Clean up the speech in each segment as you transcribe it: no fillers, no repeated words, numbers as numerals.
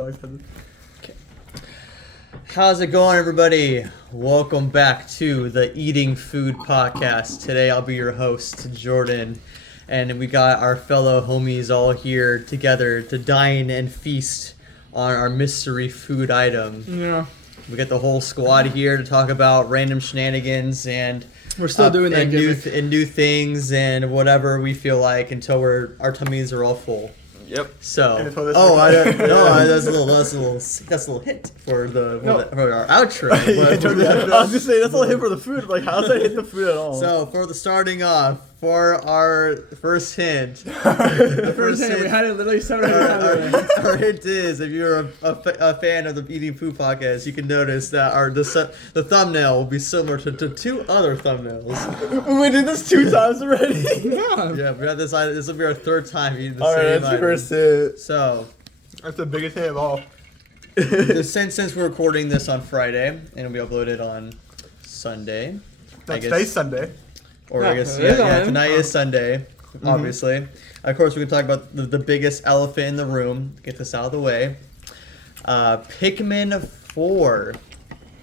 dog's head. How's it going, everybody? Welcome back to the Eating Food Podcast. Today I'll be your host, Jordan, and we got our fellow homies all here together to dine and feast on our mystery food item. Yeah. We got the whole squad here to talk about random shenanigans and We're still doing that and gimmick. new things and whatever we feel like until our tummies are all full. Yep. So, And it's what this that's a little hint for for our outro. But- I was just saying that's all hit for the food. Like, how's that hit the food at all? So for the starting off, for our first hint, The first hint, we had it literally 700 times already. our hint is, if you're a fan of the Eating Food Podcast, you can notice that the thumbnail will be similar to two other thumbnails. We did this 2 times already. Yeah. Yeah, we have this item. This will be our third time eating the Alright, same that's the item. first hit. So, That's the biggest hit of all. since we're recording this on Friday and it'll be uploaded on Sunday, Today's Sunday. or Yeah, I guess it is yeah, on. tonight is Sunday, obviously. Of course, we can talk about the biggest elephant in the room. Get this out of the way. Pikmin 4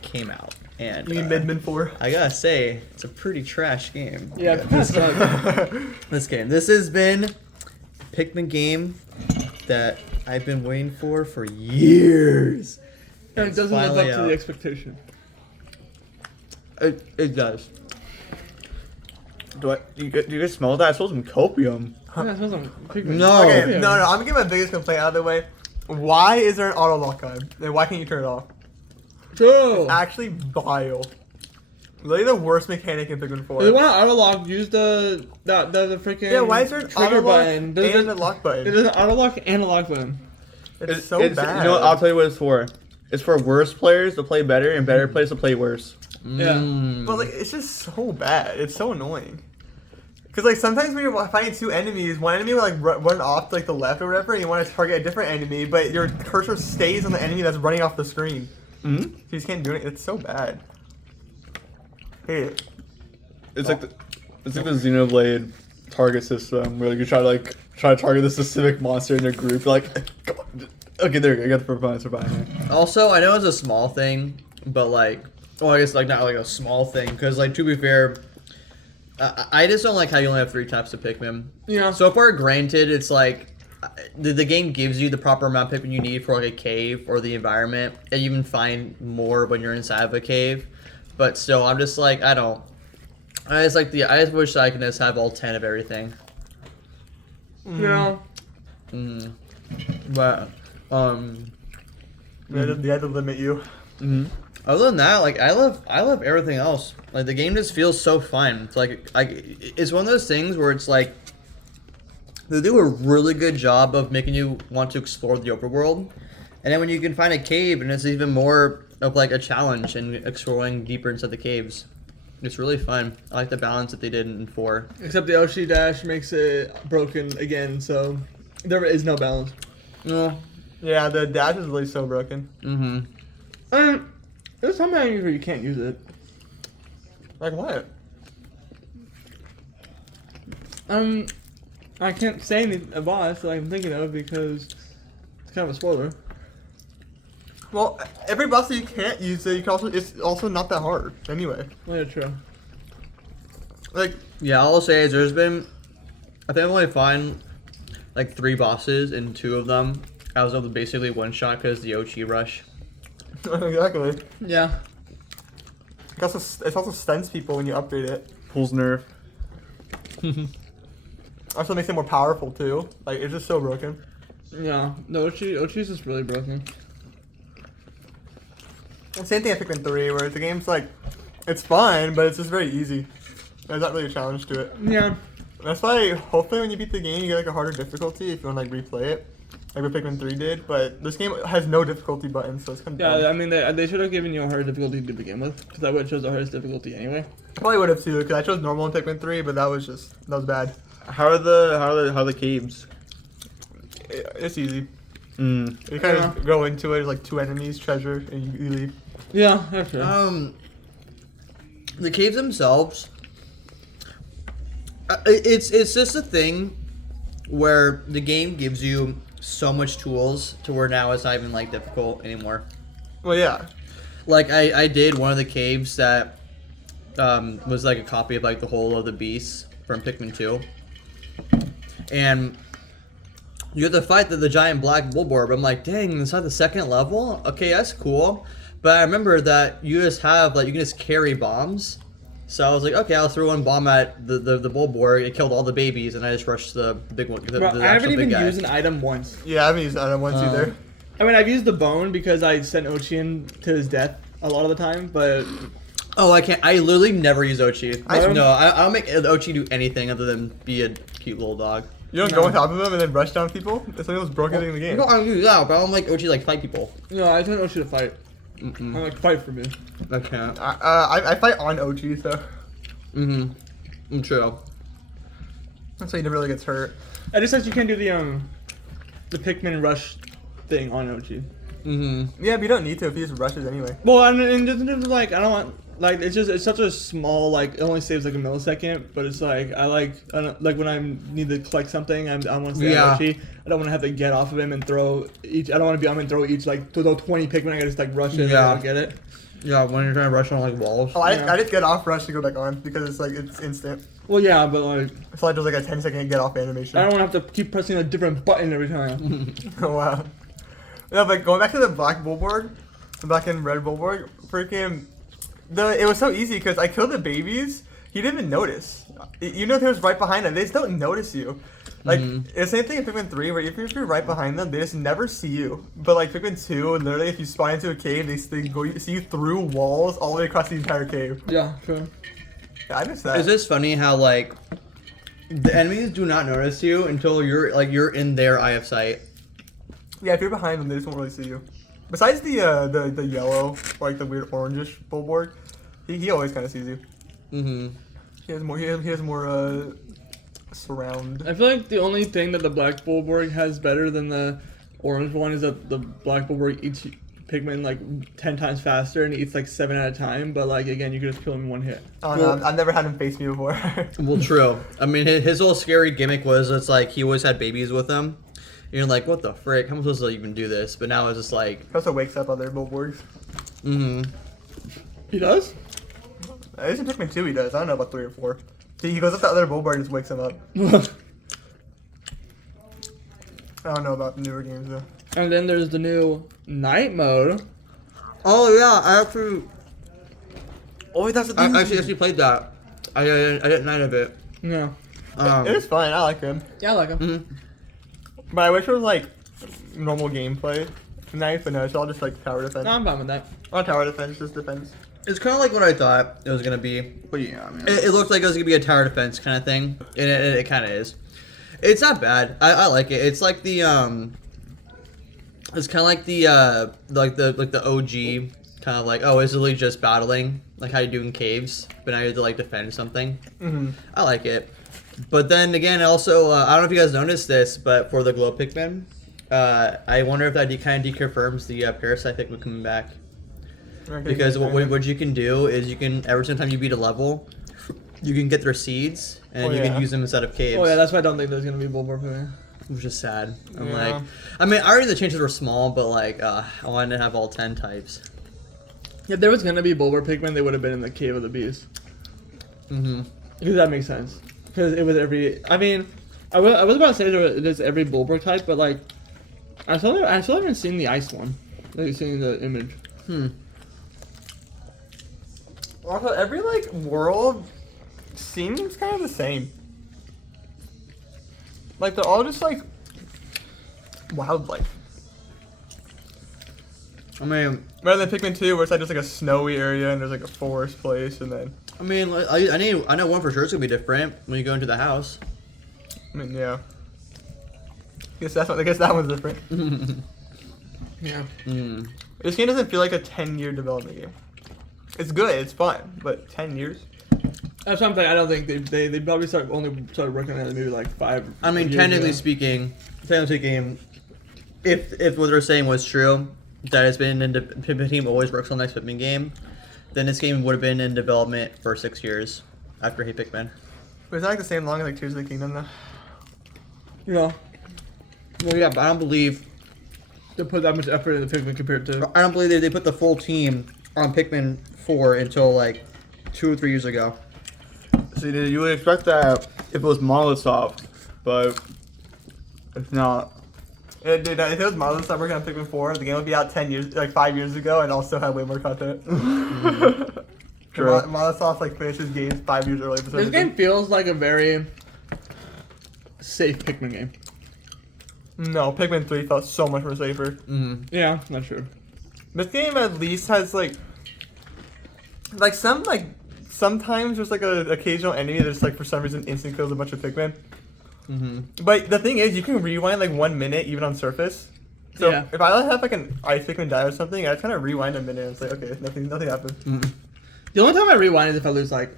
came out, and You mean Midman 4? I gotta say, it's a pretty trash game. Yeah, it kind of sucks. This game. This has been a Pikmin game that I've been waiting for years. And it It's doesn't live finally up to out. the expectation. It does. Do you guys smell that? I smell some copium. Yeah, it smells like Pikmin. No. Okay, Yeah. no, I'm gonna get my biggest complaint out of the way. Why is there an auto lock on? And why can't you turn it off? True. Actually, vile. Literally the worst mechanic in Pikmin 4. If you want to auto lock, use the freaking Yeah, why is there an trigger auto lock button? and a lock button? There's an auto lock and a lock button. It's so bad. You know what? I'll tell you what it's for. It's for worse players to play better and better players to play worse. Mm. But like, it's just so bad. It's so annoying. Cause like sometimes when you're fighting two enemies, one enemy will like run off to like the left or whatever, and you want to target a different enemy, but your cursor stays on the enemy that's running off the screen. Mm-hmm. So you just can't do it. It's so bad. Hey, It's like the Xenoblade target system where you try to target the specific monster in your group. You're like, come on. Okay, there you go. You got the performance for buying it. Also, I know it's a small thing, but like, well, I guess like not like a small thing, because like to be fair, I just don't like how you only have 3 types of Pikmin. Yeah. So far, granted, it's like the game gives you the proper amount of Pikmin you need for like a cave or the environment, and you even find more when you're inside of a cave. But still, I'm just like I just wish I could just have all 10 of everything. Yeah. Mm. But they had to limit you. Other than that, like I love everything else. Like the game just feels so fun. It's like it's one of those things where it's like they do a really good job of making you want to explore the overworld, and then when you can find a cave, and it's even more of like a challenge and exploring deeper inside the caves. It's really fun. I like the balance that they did in 4. Except the Yoshi Dash makes it broken again, so there is no balance. No. Yeah, the dash is really so broken. Mm-hmm. There's some times where you can't use it. Like what? I can't say any a boss that I'm thinking of because it's kind of a spoiler. Well, every boss that you can't use it, you can also. It's also not that hard anyway. Yeah, true. Like Yeah, all I'll say is I think I've only found like 3 bosses, and 2 of them I was able to basically one-shot because the Ochi rush. exactly. Yeah. It also stuns people when you upgrade it. Pulls nerf. Also makes it more powerful too. Like it's just so broken. Yeah. The Ochi's just really broken. And same thing at Pikmin 3, where the game's like, it's fun, but it's just very easy. There's not really a challenge to it. Yeah. That's why hopefully when you beat the game, you get like a harder difficulty if you want to like replay it, like what Pikmin 3 did. But this game has no difficulty button, so it's kind of Yeah, I mean, they should have given you a harder difficulty to begin with, because that would chose the hardest difficulty anyway. I probably would have too, because I chose normal in Pikmin 3, but that was bad. How are the caves? It's easy. Mm. You kind of go into it, like 2 enemies, treasure, and you leave. Yeah, that's true. The caves themselves, it's just a thing where the game gives you so much tools to where now it's not even like difficult anymore. Well, yeah. Like I did one of the caves that was like a copy of like the Hole of the Beast from Pikmin 2, and you have to fight the giant black Bulborb. I'm like, dang, it's not the second level. Okay, that's cool. But I remember that you just have like you can just carry bombs. So I was like, okay, I'll throw one bomb at the Bulborb. It killed all the babies, and I just rushed the big one. The Bro, I haven't actual big even guy. used an item once. Yeah, I haven't used that once either. I mean, I've used the bone because I sent Ochian to his death a lot of the time, but Oh, I can't. I literally never use Ochi. I- I don't make Ochi do anything other than be a cute little dog. You don't go on top of them and then rush down people? It's like the most broken thing in the game. No, I don't do that, but I don't like Ochi like fight people. no, I sent Ochi to fight. I'm like, fight for me. I can't. I fight on Ochi, so True. that's why he never really gets hurt. I just said you can't do the Pikmin rush thing on Ochi. Yeah, but you don't need to if he just rushes anyway. Well, and just like I don't want like it's such a small like it only saves like a millisecond, but it's like I don't, like when I need to collect something, I want to stay Yeah. on Ochi. I don't want to have to get off of him and throw each. I don't want to be on him and throw each like throw 20 Pikmin. I gotta just like rush it Yeah. and I'll get it. Yeah, when you're trying to rush on like walls. Oh, Yeah. I just get off rush to go back on because it's like it's instant. Well, yeah, but like It's like there's like a 10-second get off animation. I don't want to have to keep pressing a different button every time. Oh wow. No, but going back to the black Bulborg, the black and red Bulborg, freaking, it was so easy because I killed the babies. He didn't even notice. You know, he was right behind them. They just don't notice you. Like it's the same thing in Pikmin 3, where if you're right behind them, they just never see you. But like Pikmin 2, literally, if you spawn into a cave, they go see you through walls all the way across the entire cave. Yeah, sure. Yeah, I miss that. Is this funny how like the enemies do not notice you until you're in their eye of sight? Yeah, if you're behind them, they just won't really see you. Besides the yellow, or like the weird orangish Bulborg, he always kind of sees you. He has more. He has more surround. I feel like the only thing that the black Bulborg has better than the orange one is that the black Bulborg eats Pikmin like 10 times faster and eats like 7 at a time. But like again, you could just kill him in one hit. Oh no, I've never had him face me before. Well, true. I mean, his whole scary gimmick was it's like he always had babies with him. You're like, what the frick? How am I supposed to even do this? But now it's just like, He also wakes up other Bulborgs. He does? It's in Pikmin 2 he does. I don't know about 3 or 4. See, he goes up to other Bulborg and just wakes him up. I don't know about newer games though. And then there's the new night mode. oh yeah, I actually, Oh, that's the I thing. actually played that. I didn't night of it. Yeah. It was fine. I like him. Yeah, I like him. But I wish it was like normal gameplay. Nice, but no, it's all just like tower defense. No, I'm fine with that. Not tower defense, just defense. It's kind of like what I thought it was gonna be. But yeah, I mean, It looked like it was gonna be a tower defense kind of thing, and it kind of is. It's not bad. I like it. It's like the it's kind of like the OG kind of like, oh, it's literally just battling like how you do in caves, but now you have to like defend something. I like it. But then again, also I don't know if you guys noticed this, but for the glow Pikmin, I wonder if that kind of deconfirms the parasite Pikmin coming back. Because what you can do is you can every single time you beat a level, you can get their seeds and Oh, you yeah. can use them instead of caves. Oh yeah, that's why I don't think there's gonna be Bulborg for me. Which is sad. I'm Yeah. like, I mean, I already the changes were small, but like, I wanted to have all 10 types. If there was gonna be Bulborg Pikmin, they would have been in the Cave of the Beast. Because that makes sense. Because it was every. I mean, I was about to say there's every Bulborg type, but like, I still haven't seen the ice one. Like seeing the image. Also, every like world seems kind of the same. Like they're all just like wildlife. I mean, Rather than Pikmin 2, where it's like just like a snowy area and there's like a forest place, and then like, I know one for sure is gonna be different when you go into the house. I mean, yeah. I guess that one's different. Yeah. This game doesn't feel like a 10-year development game. It's good, it's fun, but 10 years? That's something I don't think they probably started working on it maybe like 5. I mean, years technically ago. speaking, if what they're saying was true, that it's been in the Pikmin team always works on the next Pikmin game, then this game would have been in development for 6 years after Hey Pikmin. But it's not like the same long as like Tears of the Kingdom though. Yeah. Well, yeah, but I don't believe To put that much effort into Pikmin compared to. I don't believe they put the full team on Pikmin 4 until like 2 or 3 years ago. See, dude, you would expect that if it was Monolith Soft, but it's not. Yeah, dude, if it was Marlon stopped working on Pikmin 4, the game would be out 5 years ago, and also have way more content. True. Microsoft like finishes games 5 years early. For some This reason. game feels like a very safe Pikmin game. No, Pikmin 3 felt so much more safer. Mm-hmm. Yeah, not sure. This game at least has sometimes there's like a occasional enemy that's like for some reason instant kills a bunch of Pikmin. Mm-hmm. But the thing is, you can rewind like 1 minute even on surface. So Yeah. if I have like an ice Pikmin die or something, I kind of rewind a minute and it's like, okay, nothing happened. Mm-hmm. The only time I rewind is if I lose like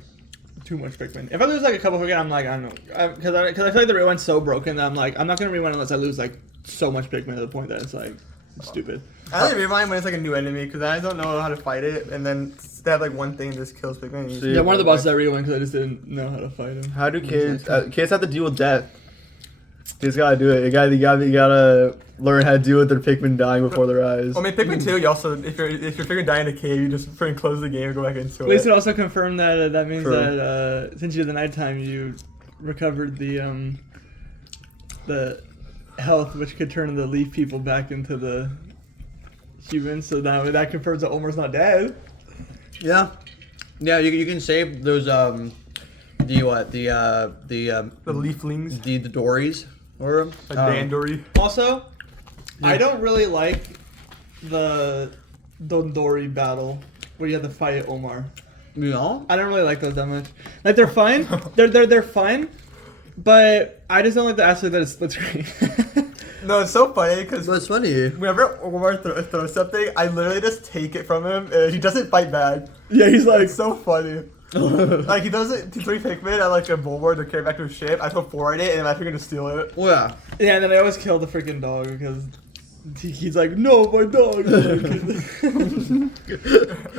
too much Pikmin. If I lose like a couple Pikmin, I'm like, I don't know, because I feel like the rewind's so broken that I'm like, I'm not gonna rewind unless I lose like so much Pikmin to the point that it's like stupid. I only rewind when it's like a new enemy because I don't know how to fight it, and then they have like one thing that just kills Pikmin. and you See, Yeah, one of the bosses I rewind because I just didn't know how to fight him. How do kids have to deal with death? You just gotta do it. You gotta learn how to deal with their Pikmin dying before their eyes. I mean, Pikmin 2, you also if you're Pikmin dying in a cave, you just freaking close the game and go back into At least it it. also confirmed that that means True. that since you did the nighttime, you recovered the health, which could turn the leaf people back into the humans. So now that confirms that Omar's not dead. Yeah. Yeah, you can save those the Leaflings, the Dories or like Dandori. Also, I don't really like the Dondori battle where you have to fight Omar. you know. I don't really like those that much. Like they're fine, they're fine, but I just don't like the aspect that it's split screen. No, it's so funny because But it's funny. whenever Omar throws something, I literally just take it from him, and he doesn't fight back. Yeah, he's like, It's so funny. Like he does it to 3 Pikmin at like a bulwark to carry back to his ship. I throw 4 at it, and then I figure to steal it. Well, yeah. yeah, and then I always kill the freaking dog because he's like, no, my dog.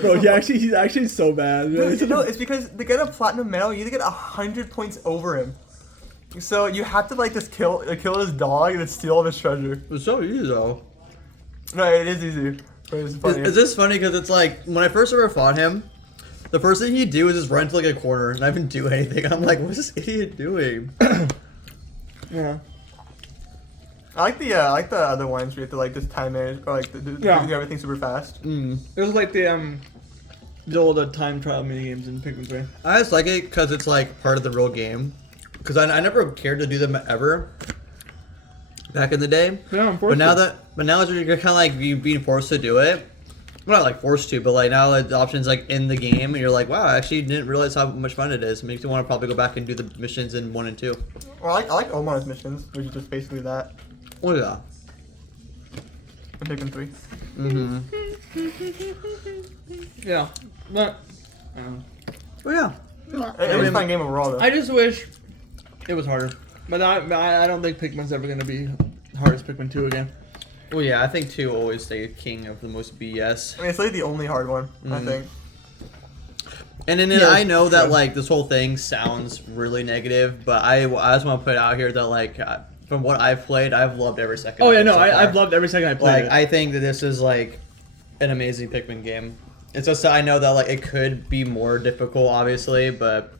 Bro, he's actually so bad. No, it's because to get a platinum medal, you need to get 100 points over him. So you have to like just kill his dog and then steal all of his treasure. It's so easy though. No, it is easy. But it's funny. It's just funny because it's like when I first ever fought him, the first thing he'd do is just run to like a corner and I didn't do anything. I'm like, what's this idiot doing? Yeah. I like the other ones where you have to like just time manage or like do everything super fast. Mm. It was like the old time trial minigames in Pikmin 3. I just like it because it's like part of the real game. Because I never cared to do them ever back in the day. Yeah, But now that you're kind of like being forced to do it, well, not like forced to, but like now that the option's like in the game, and you're like, wow, I actually didn't realize how much fun it is. It makes you want to probably go back and do the missions in 1 and 2. Well, I like Omar's missions, which is just basically that. Oh yeah. In Pikmin 3. Mm-hmm. Yeah. But, Oh yeah. It's a fun game overall though. I just wish it was harder. But I don't think Pikmin's ever going to be hard as Pikmin 2 again. Well, yeah, I think 2 always stay king of the most BS. I mean, it's like the only hard one, I think. And then Yeah, I know that yeah. like this whole thing sounds really negative, but I just want to put it out here that like from what I've played, I've loved every second. Oh, of yeah, it no, so far. I've loved every second I played Like it. I think that this is like an amazing Pikmin game. It's just that I know that like it could be more difficult, obviously, but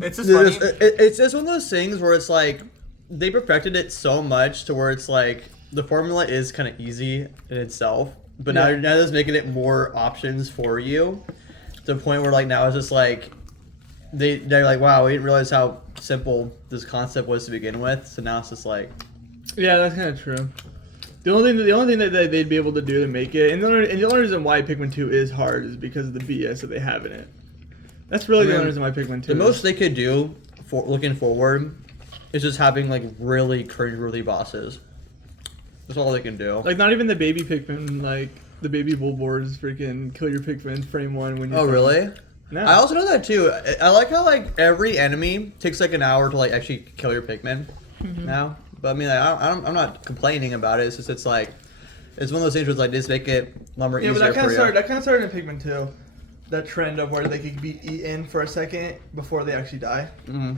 It's just funny. it's just one of those things where it's like they perfected it so much to where it's like the formula is kind of easy in itself, but now Yeah. now just making it more options for you to the point where like now it's just like they're like, wow, we didn't realize how simple this concept was to begin with, so now it's just like Yeah, that's kind of true. The only thing that they'd be able to do to make it, and the only reason why Pikmin 2 is hard is because of the BS that they have in it. That's really the Man, only reason why Pikmin 2 the most they could do for looking forward is just having like really cringeworthy bosses. That's all they can do. like not even the baby Pikmin, like the baby Bulbors freaking kill your Pikmin frame 1 when you Oh really? No. I also know that too. I like how like every enemy takes like an hour to like actually kill your Pikmin now. But I mean, like, I'm not complaining about it. It's just it's like it's one of those things where it's like just make it a lot more Yeah, easier but for you. that kind of started in Pikmin 2. That trend of where they could be eaten for a second before they actually die. Mhm.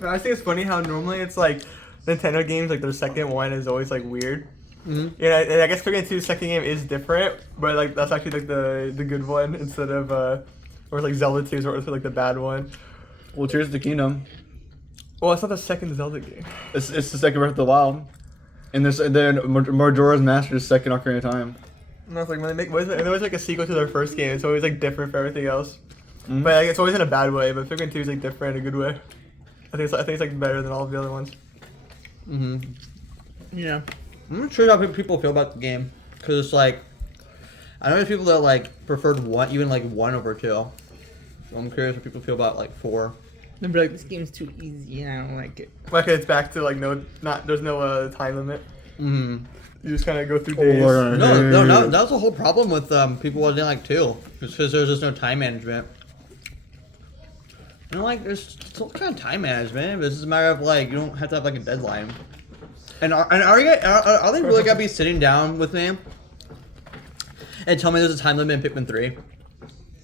And I think it's funny how normally it's like Nintendo games, like their second one is always like weird. Mhm. Yeah, and I guess Pikmin 2's second game is different, but like that's actually like the good one instead of or like Zelda 2 is like the bad one. Well, Tears of the Kingdom. Well, it's not the second Zelda game. It's the second Breath of the Wild. And then Majora's Mask is second Ocarina of Time. And I was like, when they make, and there was like a sequel to their first game. It's always like different for everything else, Mhm. but like, it's always in a bad way. But Pikmin 2 is like different in a good way. I think it's like better than all of the other ones. Mm-hmm. Yeah. I'm not sure how people feel about the game because it's like I know there's people that like preferred one, even like 1 over 2. So I'm curious what people feel about like 4. They'd be like, this game's too easy and I don't like it. Okay, it's back to like there's no time limit. Mm-hmm. You just kind of go through days. No, that was the whole problem with people who didn't like 2. Because there's just no time management. You know, like there's still kind of time management, but it's just a matter of like you don't have to have like a deadline. And are they really gonna be sitting down with me and tell me there's a time limit in Pikmin 3?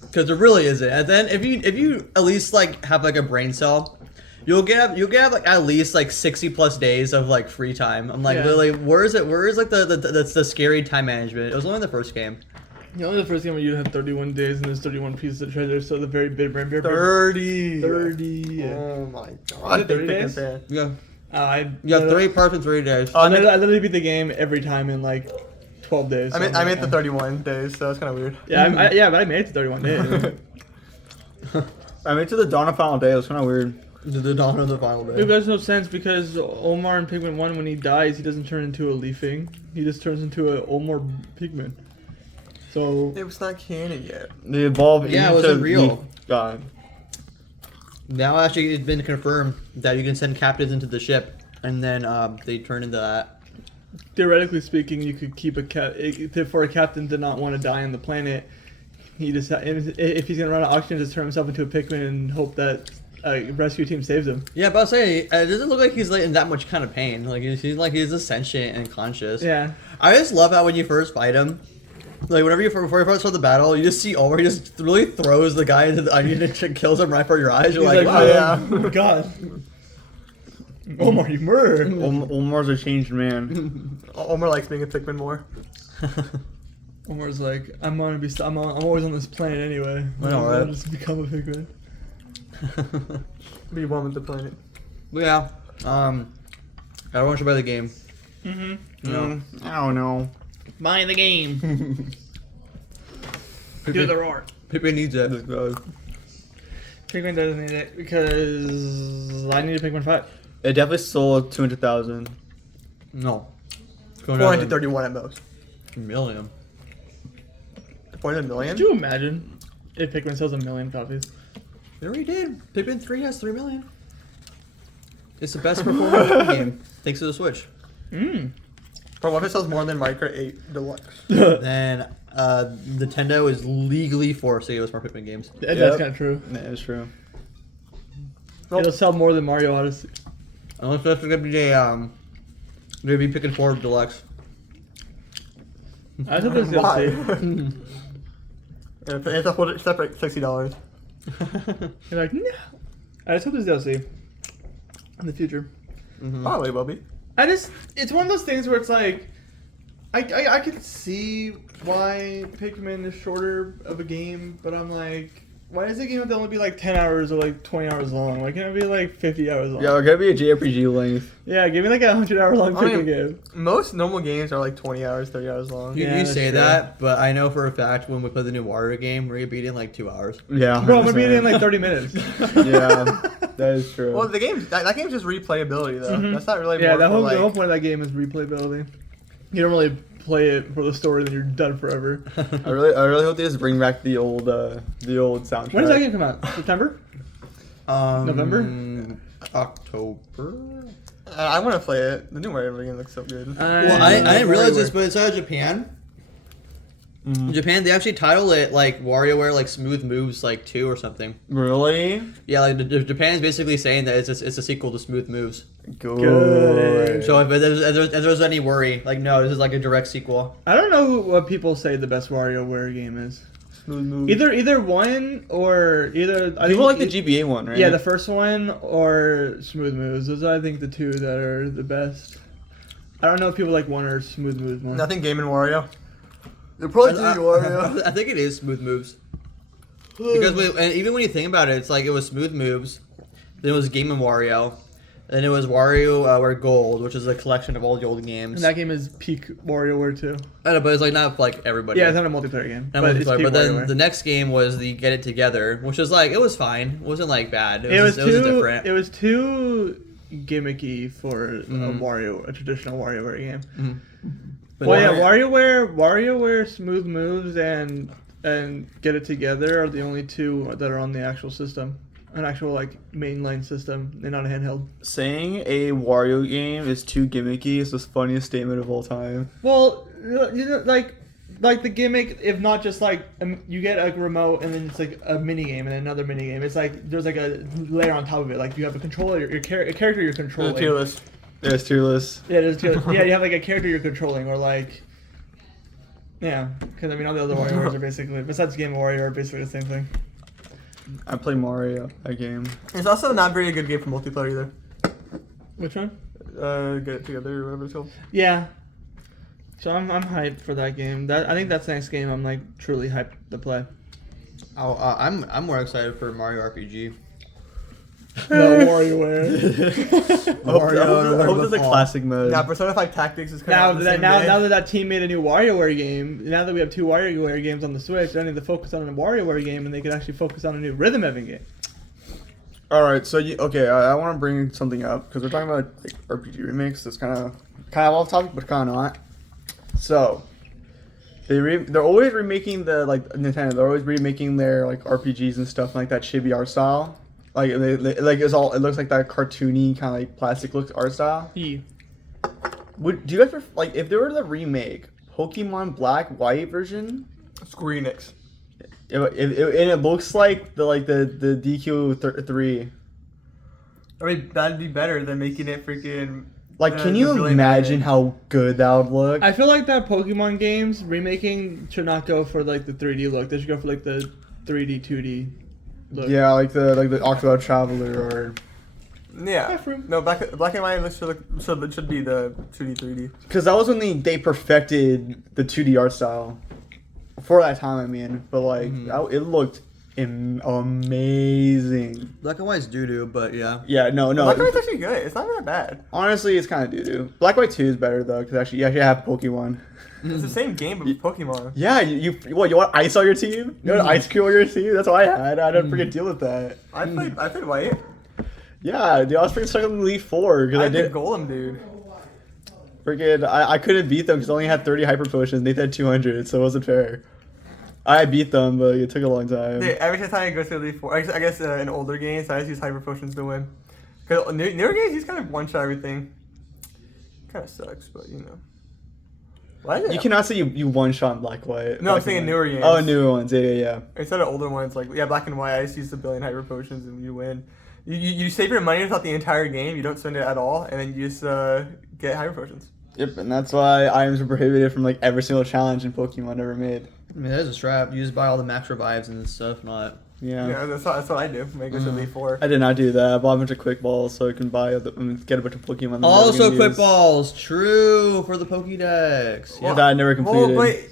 Because there really isn't. And then if you at least like have like a brain cell, you'll get like at least like 60 plus days of like free time. I'm like, Yeah. Lily, where is like the scary time management? It was only the first game. You know, the first game where you had 31 days and there's 31 pieces of treasure, so the very big 30. 30. Oh my god. it 30 days? Fan. Yeah, I you have 3 parts in 3 days. Oh, I literally beat the game every time in like 12 days. I so mean, I'm I like, made the 31 days, so it's kind of weird. Yeah, but I made it to 31 days. I made it to the dawn of final day. It was kind of weird. The dawn of the final It day. makes no sense because Omar in Pigment 1, when he dies, he doesn't turn into a Leafing. He just turns into a Omar Pigment. So, It was not canon yet. They evolve Yeah, it into wasn't real. God. Now actually it's been confirmed that you can send captives into the ship, and then they turn into that. theoretically speaking, you could keep a cat for a captain to not want to die on the planet. He just if he's gonna run out of oxygen, just turn himself into a Pikmin and hope that a rescue team saves him. Yeah, but I'll say it doesn't look like he's like in that much kind of pain. Like he's a sentient and conscious. Yeah. I just love how when you first fight him, like before you first start the battle, you just see Omar. He just really throws the guy into the onion and kills him right for your eyes. You're He's like, like, wow. oh, yeah. God. Omar, you murdered. Omar's a changed man. Omar likes being a Pikmin more. Omar's like, I'm always on this planet anyway. I know, I'll right? just become a Pikmin. Be one with the planet. But yeah, everyone should buy the game. Mm-hmm. No. I don't know. Buy the game. Do the roar. People needs it. Pikmin doesn't need it because I need a Pikmin 5. It definitely sold 200,000. No. 431 at most. Million. 400 million? Could you imagine if Pikmin sells 1 million copies? They already did. Pikmin 3 has 3 million. It's the best performing game thanks to the Switch. Mm. Bro, what if it sells more than Minecraft 8 Deluxe? Then Nintendo is legally forced to give us more Pikmin games. That's Yep. kind of true. Yeah, it's true. It'll sell more than Mario Odyssey. Unless that's gonna be a maybe Pikmin 4 Deluxe. I thought this was Why? DLC. It's a whole separate $60. You're like, no. I just hope there's DLC in the future. Probably will be. It's one of those things where it's like, I could see why Pikmin is shorter of a game, but I'm like, why does the game have to only be like 10 hours or like 20 hours long? Why can't it be like 50 hours long? Yeah, it's gotta be a JRPG length. Yeah, give me like a 100-hour long I Pikmin mean, game. Most normal games are like 20 hours, 30 hours long. You, Yeah, you that's say true. that, but I know for a fact when we play the new Wario game, we're gonna beat it in like 2 hours. Yeah. Bro, I'm gonna beat it in 100%. like 30 minutes. Yeah, that is true. Well, the game that game's just replayability though. Mhm. That's not really Yeah, more the for, whole like, point of that game is replayability. You don't really play it for the story, then you're done forever. I really hope they just bring back the old soundtrack. When does that game come out? September? November? October? I want to play it. The new Mario game looks so good. Well, I didn't realize this, but it's out of Japan. Mhm. In Japan, they actually title it like WarioWare like Smooth Moves like 2 or something. Really? Yeah, like Japan's basically saying that it's a sequel to Smooth Moves. Good. So if there's any worry, like no, this is like a direct sequel. I don't know what people say the best WarioWare game is. Smooth move. Either one or either. I People like think the GBA one, right? Yeah, the first one or Smooth Moves. Those are, I think, the two that are the best. I don't know if people like one or Smooth Moves more. Nothing Game and Wario. They're probably doing Wario. I think it is Smooth Moves. Because and even when you think about it, it's like it was Smooth Moves, then it was Game and Wario, then it was WarioWare Gold, which is a collection of all the old games. And that game is peak WarioWare too. I know, but it's like not for like everybody. Yeah, it's not a multiplayer game. Not but it's multiplayer, peak but then WarioWare. the next game was the Get It Together, which was like it was fine. It wasn't like bad. It was just too. It was too gimmicky for a traditional WarioWare game. But Well, yeah, no, WarioWare Smooth Moves and Get It Together are the only two that are on the actual system, an actual like mainline system. They're not a handheld. Saying a Wario game is too gimmicky is the funniest statement of all time. Well, you know, like the gimmick, if not just like you get a remote and then it's like a mini game and another mini game. It's like there's like a layer on top of it. Like you have a controller, a character you're controlling. Tier list. Yeah, it's tier list. Yeah, it is too. Yeah, you have like a character you're controlling, or like, yeah, because I mean all the other WarioWares are basically, besides Game Warrior, are basically the same thing. I play Mario, that game. It's also not very good game for multiplayer either. Which one? Get It Together or whatever it's called. Yeah. So I'm hyped for that game. I think that's the next game I'm like truly hyped to play. I'm more excited for Mario RPG. No WarioWare. I hope there's a classic mode. Yeah, Persona 5 Tactics is coming now out the that same now day. now that that team made a new WarioWare game, now that we have two WarioWare games on the Switch, they need to focus on a WarioWare game, and they can actually focus on a new Rhythm Heaven game. All right, so I want to bring something up because we're talking about like RPG remakes. That's kind of off topic, but kind of not. So they're always remaking the like Nintendo. They're always remaking their like RPGs and stuff like that chibi art style. Like like it looks like that cartoony kind of like plastic looks art style. E. Do you guys like if they were to remake Pokemon Black White version? Square Enix. And it looks like the DQ3. I mean, that'd be better than making it freaking. Like, can you the Brilliant imagine Diamond. how good that would look? I feel like that Pokemon games remaking should not go for like the 3D look. They should go for like the 3D 2D look. Yeah, like the Octopath Traveler or Yeah. Fruit. No, black and white looks should be the 2D 3D. because that was when they perfected the 2D art style for that time. I mean, but like it looked amazing. Black and White's doo-doo, but yeah. Yeah, no. Black and white's actually good. It's not that bad. Honestly, it's kind of doo doo. Black White 2 is better though because you actually have Pokemon. It's the same game but with Pokemon. Yeah, you want ice on your team? You want ice cream on your team? That's what I had. I didn't freaking deal with that. I played white. Yeah, dude, I was freaking stuck in Elite 4 because I I had the did. Golem dude. Freaking, I couldn't beat them because I only had 30 hyper potions. Nathan had 200, so it wasn't fair. I beat them, but it took a long time. Dude, every time I go to Elite 4, I guess in older games, I just use hyper potions to win. Because newer games, you just kind of one-shot everything. Kind of sucks, but you know. Why is it? You cannot say you one shot Black White. No, I'm Black saying and newer White. games. Oh, newer ones. Yeah. Instead of older ones, like, yeah, black and white, I just use a billion hyper potions and you win. You save your money throughout the entire game, you don't spend it at all, and then you just get hyper potions. Yep, and that's why items are prohibited from like every single challenge in Pokemon ever made. I mean, there's a strap. You just buy all the max revives and stuff, not. Yeah. Yeah, that's what I do when I go to Elite 4. I did not do that. I bought a bunch of quick balls so I can buy get a bunch of Pokemon. that I'm never Also, gonna quick use. balls. True for the Pokédex. Yeah, that I never completed. Well, wait,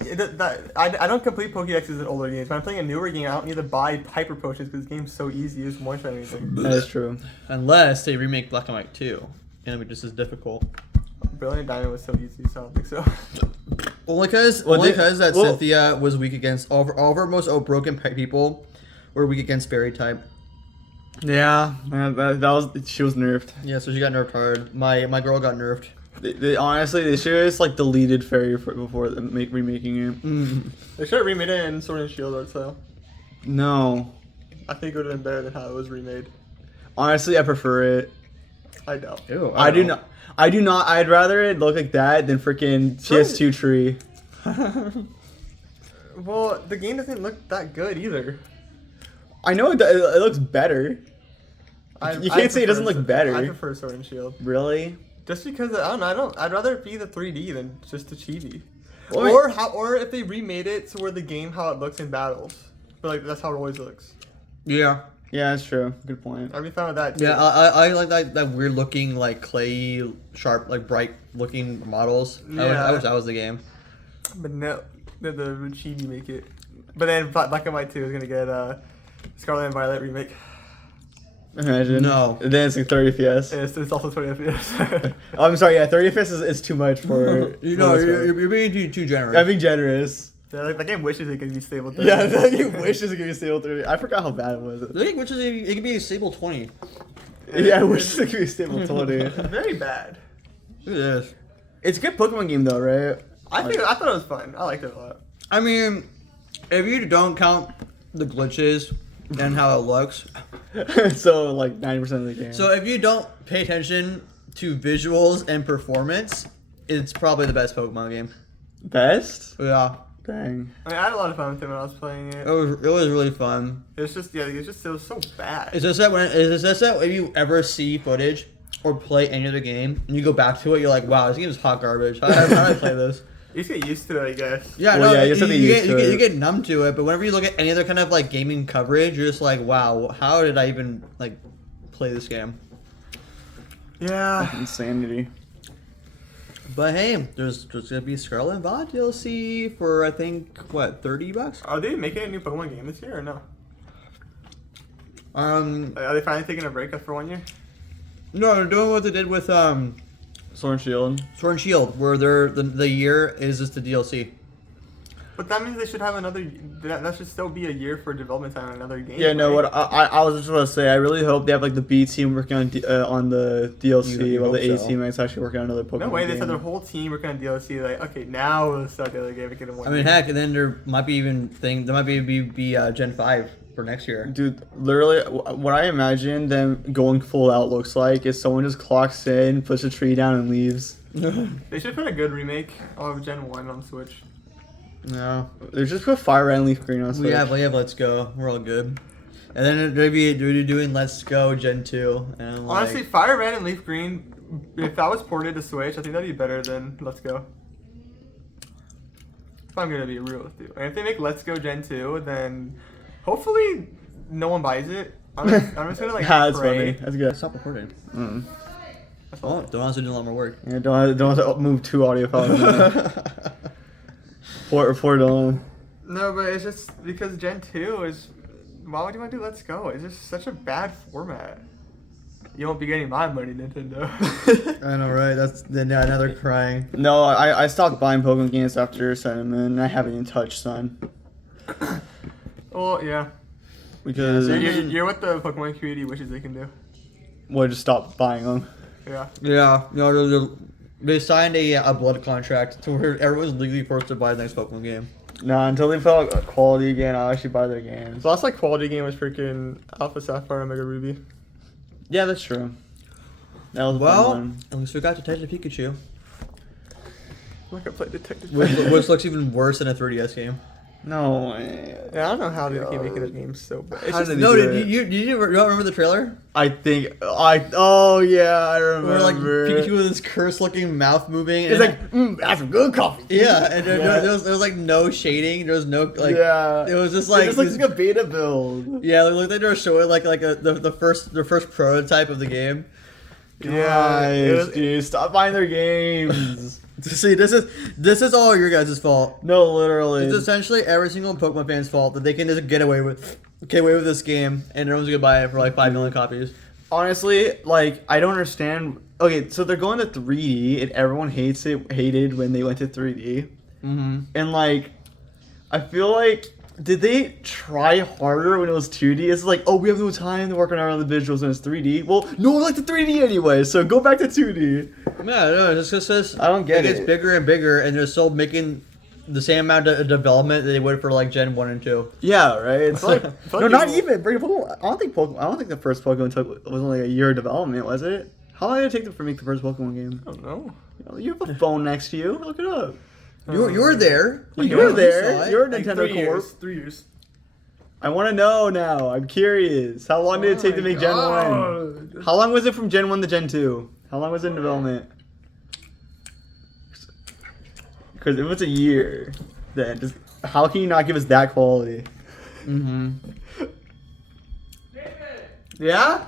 I don't complete Pokédexes in older games. When I'm playing a newer game, I don't need to buy hyper potions because the game's so easy. You just one-shot anything. That is true. Unless they remake Black and White 2. And it'll be just as difficult. Brilliant Diamond was so easy, so I don't think so. Only because Well, that well- Cynthia was weak against all of our most broken people were weak against fairy type. Yeah, that was she was nerfed. Yeah, so she got nerfed hard. My girl got nerfed. Honestly, they should have just like deleted Fairy before remaking it. They should have remade it in Sword and Shield art style. No, I think it would have been better than how it was remade. honestly, I prefer it. I doubt. Ew, I do not. I do not. I'd rather it look like that than freaking PS2 tree. Well, the game doesn't look that good either. I know it looks better. You can't say it doesn't look better. I prefer Sword and Shield. Really? Just because I don't know. I'd rather it be the 3D than just the chibi. Or if they remade it to where the game how it looks in battles, but like that's how it always looks. Yeah. Yeah, that's true. Good point. I'd be fine with that. Too. Yeah, I like that weird looking, like clay, sharp, like bright looking models. Yeah. I wish that was the game. But no, the Chibi make it. But then Black and White 2 is gonna get Scarlet and Violet remake. Imagine. No. And then it's like 30 FPS. It's also 20 FPS. Oh, I'm sorry. Yeah, 30 FPS is too much for. You know, for this one. you're being too generous. I'm being generous. Yeah, like the game wishes it could be stable. 30. Yeah, the game wishes it could be stable 30. I forgot how bad it was. I think which is it could be a stable 20. Yeah, I wish it could be stable 20. It's very bad. Look at this. It's a good Pokemon game though, right? I thought it was fun. I liked it a lot. I mean, if you don't count the glitches and how it looks, So like 90% of the game. so if you don't pay attention to visuals and performance, it's probably the best Pokemon game. Best? Yeah, Dang. I mean, I had a lot of fun with it when I was playing it. it was really fun. It was just it was so bad. Is this that if you ever see footage or play any other game and you go back to it, you're like, wow, this game is hot garbage. How did I play this? You just get used to it, I guess. Yeah, Well, no, yeah, you just have to get used to it. you get numb to it, but whenever you look at any other kind of like gaming coverage, you're just like, wow, how did I even like play this game? Yeah. Insanity. But hey, there's gonna be Scarlet and Violet DLC for I think what $30. Are they making a new Pokemon game this year or no? Um, Are they finally taking a break for 1 year? no, they're doing what they did with Sword and Shield. Sword and Shield, where the year is just the DLC. But that means they should have another. That should still be a year for development time on another game. Yeah, no. right? What I was just gonna say, I really hope they have like the B team working on the DLC, You while the A hope so. team is actually working on another Pokemon. No way. They game. said their whole team working on DLC. Like, okay, now we'll start the other game again in 1 I mean, year. heck, and then there might be Gen 5 for next year. Dude, literally, what I imagine them going full out looks like is someone just clocks in, puts a tree down, and leaves. They should put a good remake of Gen 1 on Switch. No. They just put Fire Red and Leaf Green on Switch. We have Let's Go. We're all good. And then they're doing Let's Go Gen 2. And I'm like, Honestly, Fire Red and Leaf Green, if that was ported to Switch, I think that'd be better than Let's Go. If I'm gonna be real with you. And if they make Let's Go Gen 2, then hopefully no one buys it. I'm just gonna like That's funny. pray. That's good. stop recording. Mm. Oh, don't have to do a lot more work. Yeah, don't have to move two audio files. Poor Dylan. No, but it's just because Gen 2 is. Why would you want to do Let's Go? It's just such a bad format. You won't be getting my money, Nintendo. I know, right? That's now they're crying. No, I stopped buying Pokemon games after Cinnamon. I haven't even touched Sun. Well, yeah. Because You're what the Pokemon community wishes they can do. well, I just stopped buying them. Yeah. Yeah, they signed a blood contract to where everyone's legally forced to buy the next Pokemon game. Nah, until they put out quality again, I'll actually buy their games. The last like quality game was freaking Alpha Sapphire and Omega Ruby. Yeah, that's true. That was a fun Well, one. at least we got Detective Pikachu, I'm not gonna play Detective. which looks even worse than a 3DS game. No. Yeah, I don't know how they keep making this game so bad. It's How just, did they No, do did it? you don't remember the trailer? I think oh yeah, I remember. Where like Pikachu with his cursed-looking mouth moving. It's and- like that's some good coffee. yeah, and there Yeah. was like no shading. There was no like. yeah, It was just it like just looks like a beta build. yeah, it looked like they were showing the first prototype of the game. yeah. It was, Dude, stop buying their games. See, this is all your guys' fault. No, literally. It's essentially every single Pokemon fan's fault that they can just get away with this game, and everyone's gonna buy it for like 5 million copies. Honestly, like I don't understand. Okay, so they're going to 3D, and everyone hated when they went to 3D, Mm-hmm. and like, I feel like. Did they try harder when it was 2D? It's like, oh, we have no time to work on the visuals when it's 3D. Well, no one liked the 3D anyway, so go back to 2D. Yeah, no, it's just I don't get it gets it. bigger and bigger, and they're still making the same amount of development that they would for like Gen 1 and 2. Yeah, right. It's like feel no, like not you- even. Bring Pokemon. I don't think the first Pokemon was only a year of development, was it? How long did it take them to make the first Pokemon game? I don't know. You have a phone next to you. Look it up. You were there. You were there. saw it. You're a Like Nintendo 3 Corp. years. 3 years. I want to know now. I'm curious. How long did it take to make Gen 1? How long was it from Gen 1 to Gen 2? How long was it in development? Because if it's a year, then just how can you not give us that quality? Mm-hmm. Yeah?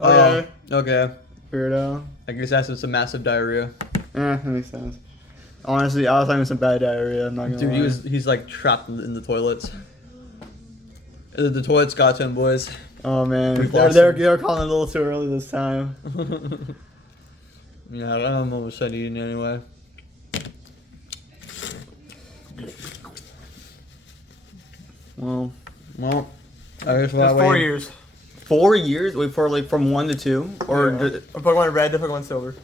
Oh, okay. Weirdo. I guess that's some massive diarrhea. That makes sense. Honestly, I was having some bad diarrhea. I'm not gonna Dude, lie. he's like trapped in the toilets. The toilets got to him, boys. Oh man, We've they're, lost they're, him. they're calling it a little too early this time. Yeah, I'm almost done eating anyway. Well, Well, I guess It's 4 years. 4 years. Wait for like from 1 to 2, or Yeah. Pokemon Red to Pokemon Silver.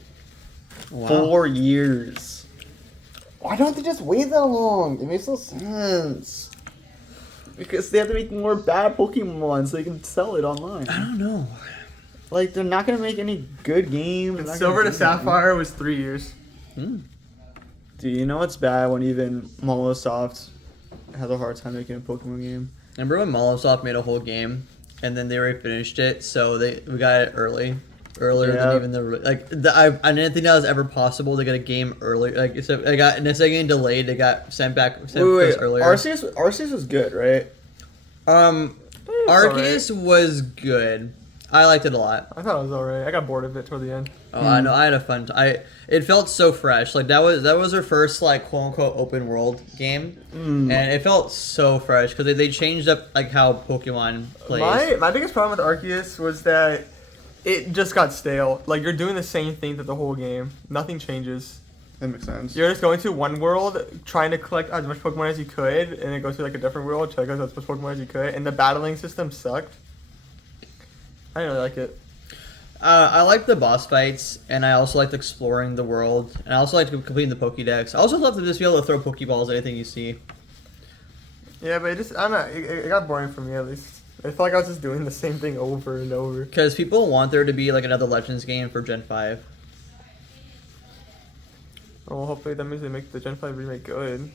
Wow. 4 years. Why don't they just wait that long? It makes no sense. Because they have to make more bad Pokemon so they can sell it online. I don't know. Like they're not gonna make any good games. And They're not Silver gonna to do anything. Sapphire was 3 years. Hmm. Do you know what's bad when even Molosoft has a hard time making a Pokemon game? Remember when Molosoft made a whole game, and then they already finished it, so we got it earlier Yeah. than even I didn't think that was ever possible to get a game early. Like so I got instead of getting delayed, they got sent earlier. Arceus was good, right? Arceus was good. I liked it a lot. I thought it was alright. I got bored of it toward the end. Oh, I know. I had a fun. It felt so fresh. Like that was their first like quote unquote open world game, and it felt so fresh because they changed up like how Pokemon plays. My biggest problem with Arceus was that it just got stale. Like you're doing the same thing through the whole game. Nothing changes. That makes sense. You're just going to one world, trying to collect as much Pokemon as you could, and then go to like a different world, try to collect as much Pokemon as you could, and the battling system sucked. I didn't really like it. I liked the boss fights, and I also liked exploring the world, and I also liked completing the Pokédex. I also love to just be able to throw Pokeballs at anything you see. Yeah, but I don't know. It got boring for me at least. I felt like I was just doing the same thing over and over. Because people want there to be like another Legends game for Gen 5. Oh, well, hopefully that means they make the Gen 5 remake good.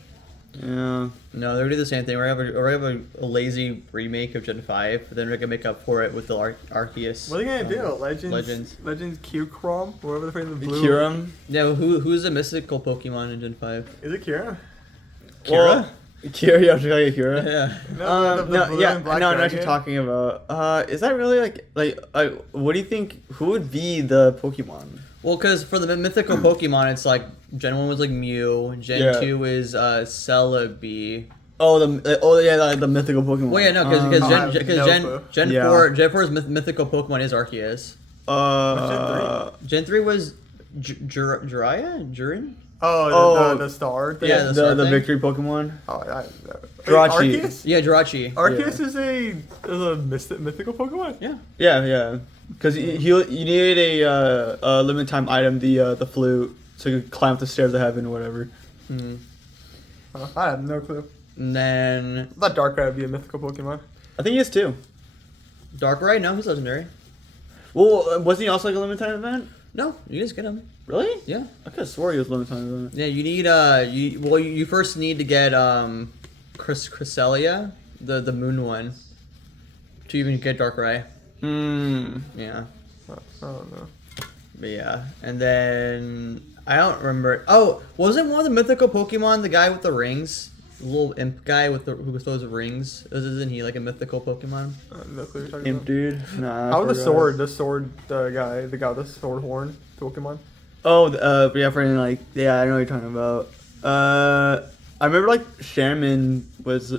Yeah. No, they're gonna do the same thing. We're gonna have a lazy remake of Gen 5, but then we're gonna make up for it with the Arceus. What are they gonna do? Legends? Legends. Legends Kyurem? Whatever the phrase is blue. Kyurem? Yeah, who's the mystical Pokemon in Gen 5? Is it Kyurem? Kira? Kira, you have to call it Kira? Yeah. No, the blue and black no, I'm actually dragon? talking about. Is that really like what do you think? Who would be the Pokemon? Well, because for the mythical Pokemon, it's like Gen 1 was like Mew, Gen Yeah. 2 is Celebi. Oh, the mythical Pokemon. Well, yeah, no, because I have no clue. Gen Yeah. 4's mythical Pokemon is Arceus. Gen 3 was Jiraiya? Jiren? Oh, the star thing? Yeah, the star the thing. victory Pokemon. Oh, Jirachi. Arceus? Yeah, Jirachi. Arceus is a mythical Pokemon? Yeah. Yeah. Because you needed a limited time item, the flute, so you could climb up the stairs of heaven or whatever. Hmm. I have no clue. And then I thought Darkrai would be a mythical Pokemon. I think he is too. Darkrai, no, he's legendary. Well, wasn't he also like a limited time event? No, you just get him. Really? Yeah. I could have swore he was a limited time event. Yeah, you need you first need to get Cresselia, the moon one, to even get Darkrai. Yeah. I don't know. But yeah, and then I don't remember. Oh, wasn't one of the mythical Pokemon the guy with the rings? The little imp guy who throws rings. Isn't he like a mythical Pokemon? No clue what you're talking Imp about. dude. Nah. I How was forgot. the sword guy, the guy with the sword horn Pokemon? Oh, yeah, for like, yeah, I know what you're talking about. I remember like Sherman was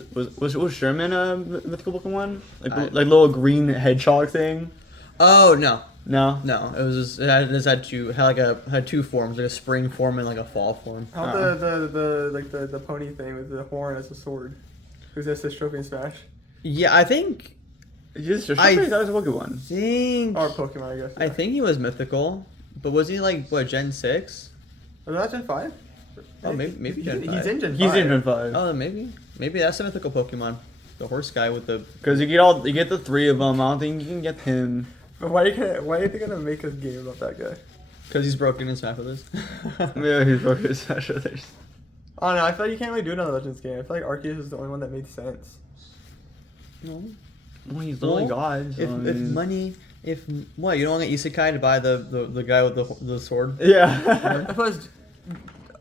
Sherman a mythical Pokemon? Like little green hedgehog thing? Oh no, No. it was just had two forms, like a spring form and like a fall form. How the pony thing with the horn as a sword? Who's assist trophy and smash? Yeah, I think Just I that was a Pokemon. Or Pokemon, I guess. I think he was mythical, but was he like what Gen 6? Was that Gen 5? Oh, maybe Gen 5. He's in Gen 5. He's in Gen 5. Oh, maybe that's a mythical Pokemon, the horse guy with the. Because you get the three of them. I don't think you can get him. But why are they gonna make a game about that guy? Because he's broken in Smash Brothers. Yeah, he's broken his Smash Brothers. I don't know. I feel like you can't really do another Legends game. I feel like Arceus is the only one that made sense. No. Well, he's the only Well, god. So If I mean, money If what you don't want Isekai to buy the guy with the sword? Yeah. If I was,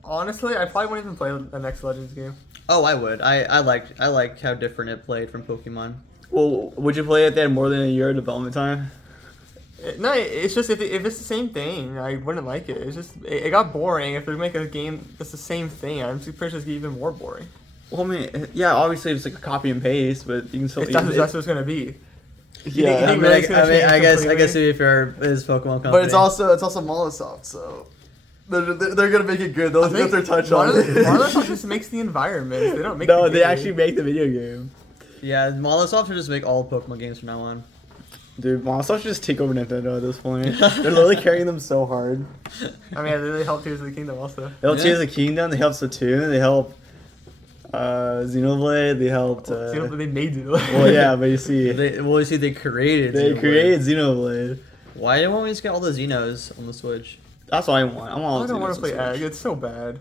honestly, I probably wouldn't even play the next Legends game. Oh, I would. I like how different it played from Pokemon. Well, would you play it then more than a year of development time? No, it's just if it's the same thing, I wouldn't like it. It's just it got boring. If they make a game that's the same thing, I'm pretty sure it's even more boring. Well, I mean, yeah, obviously it's like a copy and paste, but you can still. That's what it's gonna be. Yeah, I I think mean, really it's gonna change I guess to completely. be fair, is Pokemon company. but it's also Molotov, so they're gonna make it good. They'll I get think their touch on it. Molotov just makes the environment. They don't make. No, the they game. actually make the video game. Yeah, Molotov should just make all Pokemon games from now on. Dude, Molotov should just take over Nintendo at this point. They're literally carrying them so hard. I mean, they help Tears of the Kingdom also. They helped Yeah. Tears of the Kingdom. They helped Splatoon. They helped Xenoblade. They helped. They made it. Well, yeah, but you see, You see, they created. they Xenoblade. created Xenoblade. Why do you want me to just get all the Xenos on the Switch? That's what I want. I want all I don't want to play Xenos on Egg. It's so bad.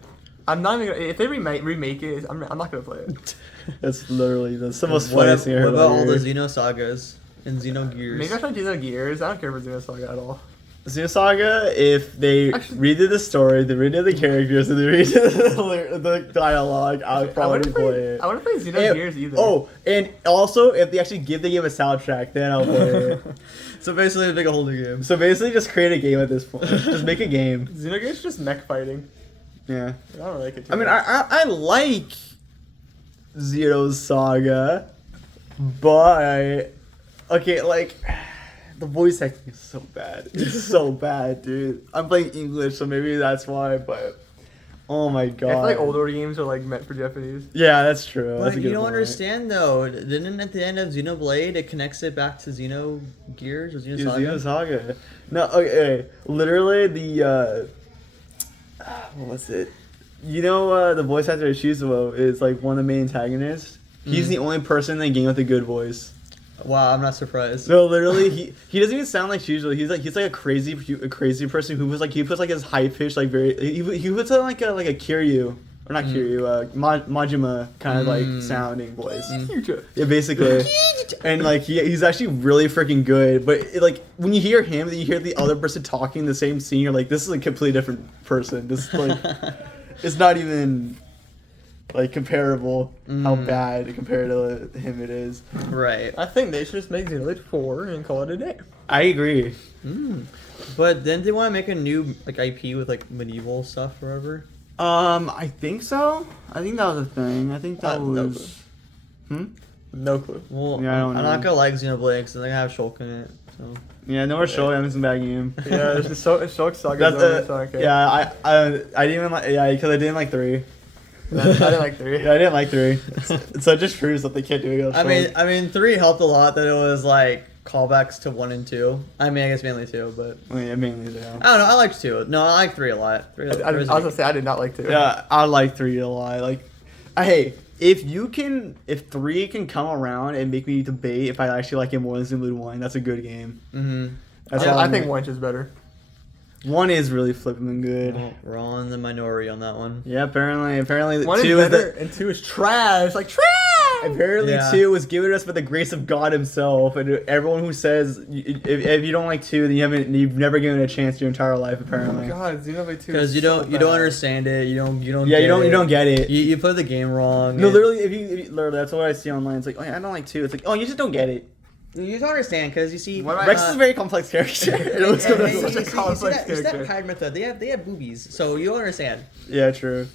I'm not even. If they remake it, I'm not gonna play it. Switch. That's literally that's the most What, funniest thing I what heard about all all the year. Xenosagas and Xenogears? Maybe I should do Gears. I don't care about Xenosaga at all. Xenosaga, if they Actually- redid the story, they redid the characters, and they redid the dialogue, I would probably wouldn't play play. it. I wouldn't play And- Xenogears either. Oh, and also if they actually give the game a soundtrack, then I'll play it. So basically, make a whole new game. So basically, just create a game at this point. Just make a game. Xenogears is just mech fighting. Yeah. I don't like it. Too I mean, much. I like Xenosaga, but okay, like the voice acting is so bad. It's so bad, dude. I'm playing English, so maybe that's why. But oh my god, I feel like older games are like meant for Japanese. Yeah, that's true. But That's a you good don't point. understand though. Didn't at the end of Xenoblade it connects it back to Xenogears or Dude, Xenosaga? Xenosaga. No, okay. Literally the what was it? You know, the voice actor of Shizuo is like one of the main antagonists. He's the only person in the game with a good voice. Wow, I'm not surprised. No, literally, he doesn't even sound like Shizuo. He's like a crazy person who was like he puts like his high pitch like very he puts on like a Kiryu or not Kiryu Majima kind of like sounding voice. Yeah, basically. And like he's actually really freaking good. But like when you hear him, then you hear the other person talking the same scene. You're like, this is a completely different person. This like it's not even like comparable how bad compared to him it is. Right. I think they should just make Xenoblade 4 and call it a day. I agree. But then they want to make a new like IP with like medieval stuff or whatever. I think so. I think that was a thing. I think that No was. No clue. Well, Yeah, I don't I'm know. not gonna like Xenoblade because I think I have Shulk in it. So. Yeah, no more show. It's a bad game. Yeah, it's just so Saga. That's So okay. yeah. I didn't even like because I didn't like 3. I didn't like 3. Yeah, I didn't like 3. So it just proves that they can't do it. I mean, 3 helped a lot that it was like callbacks to 1 and 2. I mean, I guess mainly 2, but yeah, mainly yeah. I don't know. I liked 2. No, I like 3 a lot. 3, I was gonna say I did not like 2. Yeah, I like 3 a lot. Like, hey, if 3 can come around and make me debate if I actually like it more than Xenoblade 1, that's a good game. Mm-hmm. That's all I I'm think gonna- 1 is better. 1 is really flipping good. Well, we're all in the minority on that one. Yeah, apparently 1 is 2 better is and 2 is trash. Like trash. apparently Yeah. 2 was given us by the grace of God Himself, and everyone who says if you don't like 2, then you've never given it a chance your entire life. Oh Apparently, my god, Xenoblade 2. Because is you so don't bad. understand it. You don't yeah, get you don't get it. You play the game wrong. No, and- literally, if you literally, that's what I see online. It's like, oh, yeah, I don't like 2. It's like, oh, you just don't get it. You don't understand because you see. What am I- Rex is a very complex character. It looks and- good. and- such a you see complex you see that character. Pride method. They have boobies, so you don't understand. Yeah, true.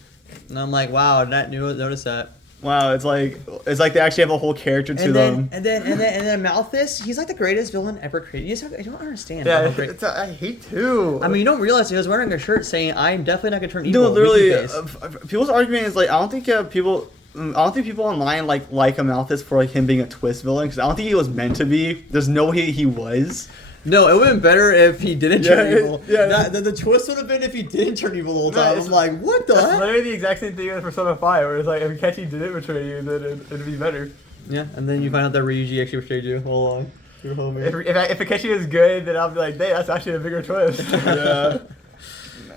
And I'm like, wow, not notice that. Wow, it's like they actually have a whole character to And them. then Malthus, he's like the greatest villain ever created. You don't understand. Yeah, how great- I hate 2. I mean, you don't realize he was wearing a shirt saying, "I'm definitely not gonna turn No, evil." literally, winky face." people's argument is like I don't think people online like a Malthus for like him being a twist villain because I don't think he was meant to be. There's no way he was. No, it would have been better if he didn't turn Yeah, evil. yeah. The twist would have been if he didn't turn evil the whole No, time. it's- I'm like, what the That's heck? literally the exact same thing as Persona 5, where it's like if Kechi didn't betray you, then it'd be better. Yeah, and then you find out that Ryuji actually betrayed you all along. Your homie. If Kechi is good, then I'll be like, hey, that's actually a bigger twist. Yeah.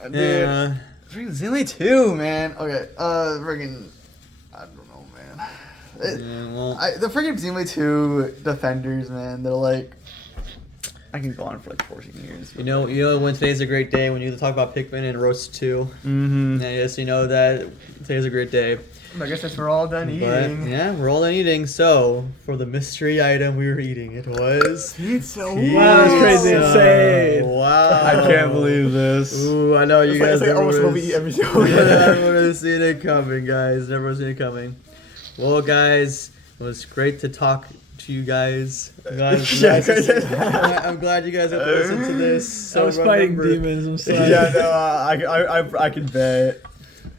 Dude, Yeah. freaking Xenoblade 2, man. Okay, freaking, I don't know, man. Yeah, well, The freaking Xenoblade 2 defenders, man, they're like, I can go on for like 14 years. You know when today's a great day when you talk about Pikmin and Roast 2. Mm-hmm. Yeah, yes, you know that today's a great day. I guess that's we're all done But eating. yeah, we're all done eating. So for the mystery item we were eating, it was Pizza. Wow, that's crazy, insane. Wow, I can't believe this. Ooh, I know you It's guys. like almost what never we eat every show. never seen it coming, guys. Never seen it coming. Well, guys, it was great to talk to you guys. I'm glad you guys have listened to this. I was fighting remember- demons. I'm sorry. Yeah, no, I can bet.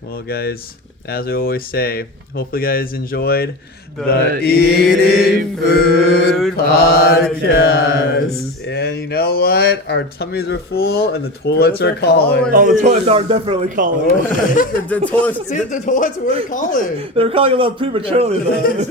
Well, guys, as we always say, hopefully, you guys enjoyed The Eating Food Podcast. And you know what? Our tummies are full, and the toilets are calling. Oh, the toilets are definitely calling. the toilets were calling. They're calling a little prematurely though.